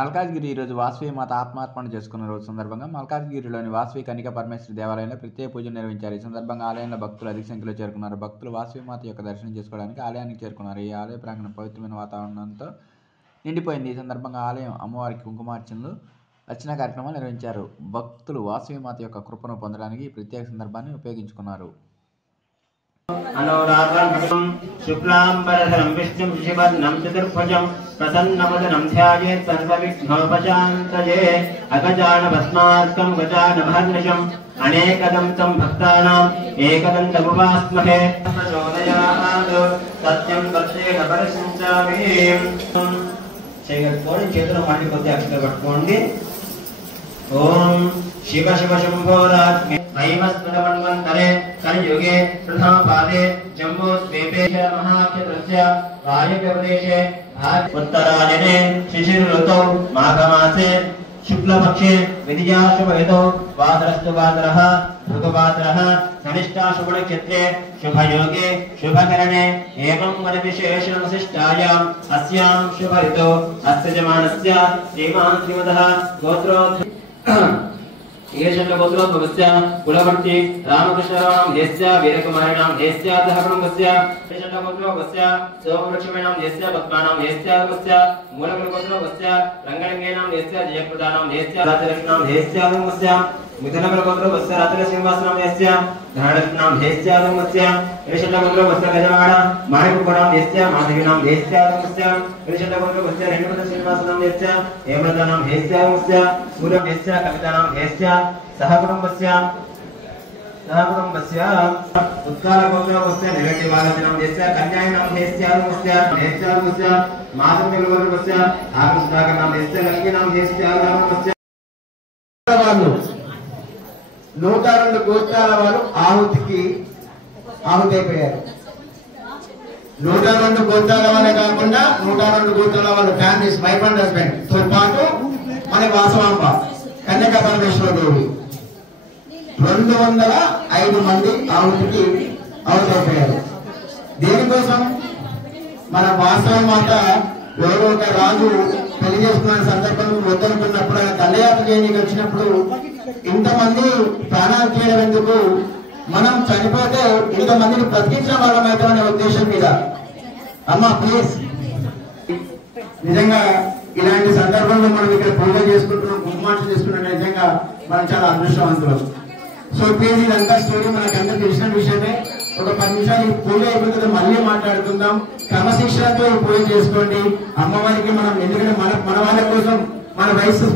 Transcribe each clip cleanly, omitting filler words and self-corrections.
మల్కాజ్గిరి ఈరోజు వాసవి మాత ఆత్మార్పణ చేసుకున్న రోజు సందర్భంగా మల్కాజ్గిరిలోని వాసవి కన్యకా పరమేశ్వరి దేవాలయంలో ప్రత్యేక పూజలు నిర్వహించారు. ఈ సందర్భంగా ఆలయంలో భక్తులు అధిక సంఖ్యలో చేరుకున్నారు. భక్తులు వాసవి మాత యొక్క దర్శనం చేసుకోవడానికి ఆలయానికి చేరుకున్నారు. ఈ ఆలయ ప్రాంగణం పవిత్రమైన వాతావరణంతో నిండిపోయింది. ఈ సందర్భంగా ఆలయం అమ్మవారికి కుంకుమార్చనలు అర్చన కార్యక్రమాలు నిర్వహించారు. భక్తులు వాసవి మాత యొక్క కృపను పొందడానికి ఈ ప్రత్యేక సందర్భాన్ని ఉపయోగించుకున్నారు. अनुरागं शुक्लांबरधरं विष्णुं शशिवर्णं चतुर्भुजं प्रसन्नवदनं ध्यायेत् सर्वविघ्नोपशान्तये अगजाननभस्मार्कं गजाननमहर्निशम् अनेकदं तं भक्तानाम् एकदन्तमुपास्महे प्रचोदयात् सत्यं तत्तेन परिशिञ्चामि చేయగలుగుకోండి. చేతులు మళ్ళీ కొద్దిగా అక్షర పట్టుకోండి. ఓం शिव शिव शंभोराज्ञे नैवस्मृतमन्वन्तरे कलियुगे प्रथमपादे जम्बूद्वीपे महाक्षत्रस्य वायव्यप्रदेशे उत्तरायणे शिशिरऋतौ माघमासे शुक्लपक्षे विदियाशुभहेतौ वासरस्तु वासरः भृगुवासरः धनिष्ठा शुभनक्षत्रे शुभयोगे शुभकरणे एवं वनविशेषणविशिष्टायाम् अस्यां शुभऋतौ अस्य जमानस्य श्रीमान् श्रीमतः गोत्रोद्ध गोत्रोद्भवस्य कुलवर्ती रामकृष्णराम देस्य वीरकुमारिणां देस्य सहकुटुम्बस्य गोत्रोद्भवस्य सोमवृक्षमेणां देस्य पद्मानां देस्य गोत्रस्य मूलकुलगोत्रोद्भवस्य रङ्गलिङ्गेनां देस्य जयप्रदानां देस्य राजलक्ष्मीनां देस्य गोत्रस्य मिथुनकुलगोत्रोद्भवस्य राजलक्ष्मीवासनां देस्य धनलक्ष्मीनां देस्य गोत्रस्य गोत्रोद्भवस्य गजवाड माणिकपुरां देस्य माधवीनां देस्य गोत्रस्य गोत्रोद्भवस्य रेणुकश्रीनिवासनां देस्य हेमलतानां देस्य गोत्रस्य सूर्यं देस्य कवितानां देस्य सहकुटुम्बस्य उत्कालगोत्रोद्भवस्य निरटिवालजनां देस्य कन्यायानां देस्य गोत्रस्य माधवीकुलगोत्रोद्भवस्य आकृष्टाकनां देस्य लक्ष्मीनां देस्य गोत्रस्य వాళ్ళు 102 గోత్రాల వారు ఆహుతైపోయారు. 102 గోత్రాల వాళ్ళే కాకుండా 102 గోత్రాల వాళ్ళ ఫ్యామిలీస్ వైఫ్ అండ్ హస్బెండ్ తో పాటు మన వాసవాంబ కన్యకా పరమేశ్వర దేవి 205 మంది ఆహుతైపోయారు. దేనికోసం? మన వాసవి మాత ఎవరో ఒక రాజు పెళ్లి చేసుకున్న సందర్భంలో వద్దనుకున్నప్పుడు ఆయన దండయాత్ర చేయడానికి వచ్చినప్పుడు ఇంతమంది ప్రాణాలు తీయడం ఎందుకు, మనం చనిపోతే ఇంతమందిని బ్రతికించిన వాళ్ళమైతే అనే ఉద్దేశం మీద అమ్మ ప్లీజ్ నిజంగా ఇలాంటి సందర్భంలో మనం ఇక్కడ పూజ చేసుకుంటున్నాం, కుంకుమార్చన చేసుకుంటున్నాం. నిజంగా మనం చాలా అదృష్టవంతులు. సో ప్లీజ్ ఇదంతా స్టోరీ మనకందరూ తెలిసిన విషయమే. ఒక 10 నిమిషాలు ఈ పూజ అయిపోతుంది, మళ్ళీ మాట్లాడుకుందాం. క్రమశిక్షణతో ఈ పూజ చేసుకోండి. అమ్మవారికి మనం ఎందుకంటే మన వాళ్ళ కోసం మన వయసుల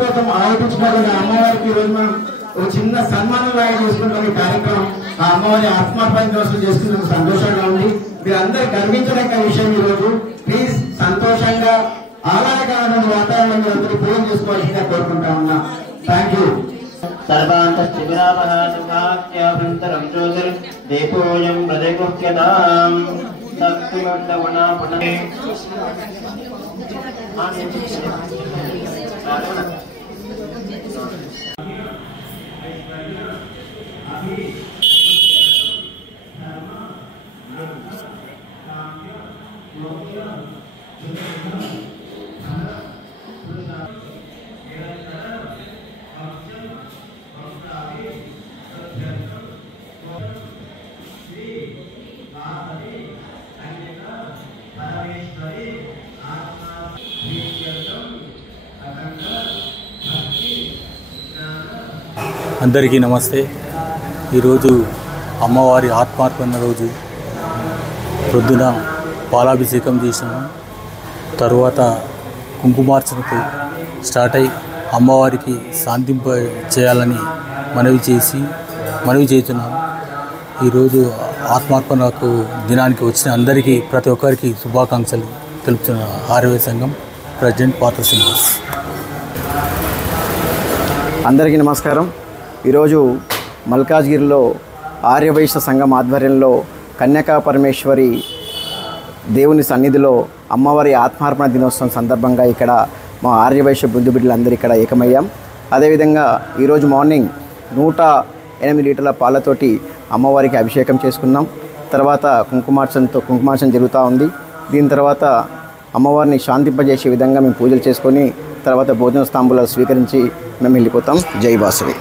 కోసం ఆలోచించుకోవాలి. అమ్మవారికి ఈ రోజు మనం ఒక చిన్న సన్మానం లాగా చేసుకుంటాం. ఈ కార్యక్రమం ఆ అమ్మవారి ఆత్మార్పణ కోసం చేసుకున్నందుకు సంతోషంగా ఉంది. మీరందరూ గర్వించదగ్గ విషయం ఈ రోజు. ప్లీజ్ సంతోషంగా ఆహ్లాదకరమైన వాతావరణంలో అందరూ పూజ చేసుకోవాల్సిందిగా కోరుకుంటా ఉన్నా. Thank you. सर्वान्तश्चिरापहासुभाख्याभ्यन्तरं ज्योतिर्दीपोऽयं प्रदिगुह्यताम् शक्तिमण्डवना पुनः అందరికీ నమస్తే. ఈరోజు అమ్మవారి ఆత్మార్పణ రోజు. పొద్దున పాలాభిషేకం చేసాము, తరువాత కుంకుమార్చనతో స్టార్ట్ అయి అమ్మవారికి శాంతింప చేయాలని మనవి చేస్తున్నాము. ఈరోజు ఆత్మార్పణకు దినానికి వచ్చిన అందరికీ ప్రతి ఒక్కరికి శుభాకాంక్షలు తెలుపుతున్న ఆర్యవ సంఘం ప్రెసిడెంట్ పాత్ర శ్రీనివాస్. అందరికీ నమస్కారం. ఈరోజు మల్కాజ్గిరిలో ఆర్యవైశ్య సంఘం ఆధ్వర్యంలో కన్యకా పరమేశ్వరి దేవుని సన్నిధిలో అమ్మవారి ఆత్మార్పణ దినోత్సవం సందర్భంగా ఇక్కడ మా ఆర్యవైశ్య బృందు బిడ్డలందరూ ఇక్కడ ఏకమయ్యాం. అదేవిధంగా ఈరోజు మార్నింగ్ 108 లీటర్ల పాలతోటి అమ్మవారికి అభిషేకం చేసుకున్నాం. తర్వాత కుంకుమార్చన జరుగుతూ ఉంది. దీని తర్వాత అమ్మవారిని శాంతింపజేసే విధంగా మేము పూజలు చేసుకొని తర్వాత భోజన తాంబూలాలు స్వీకరించి మేము వెళ్ళిపోతాం. జై వాసవి.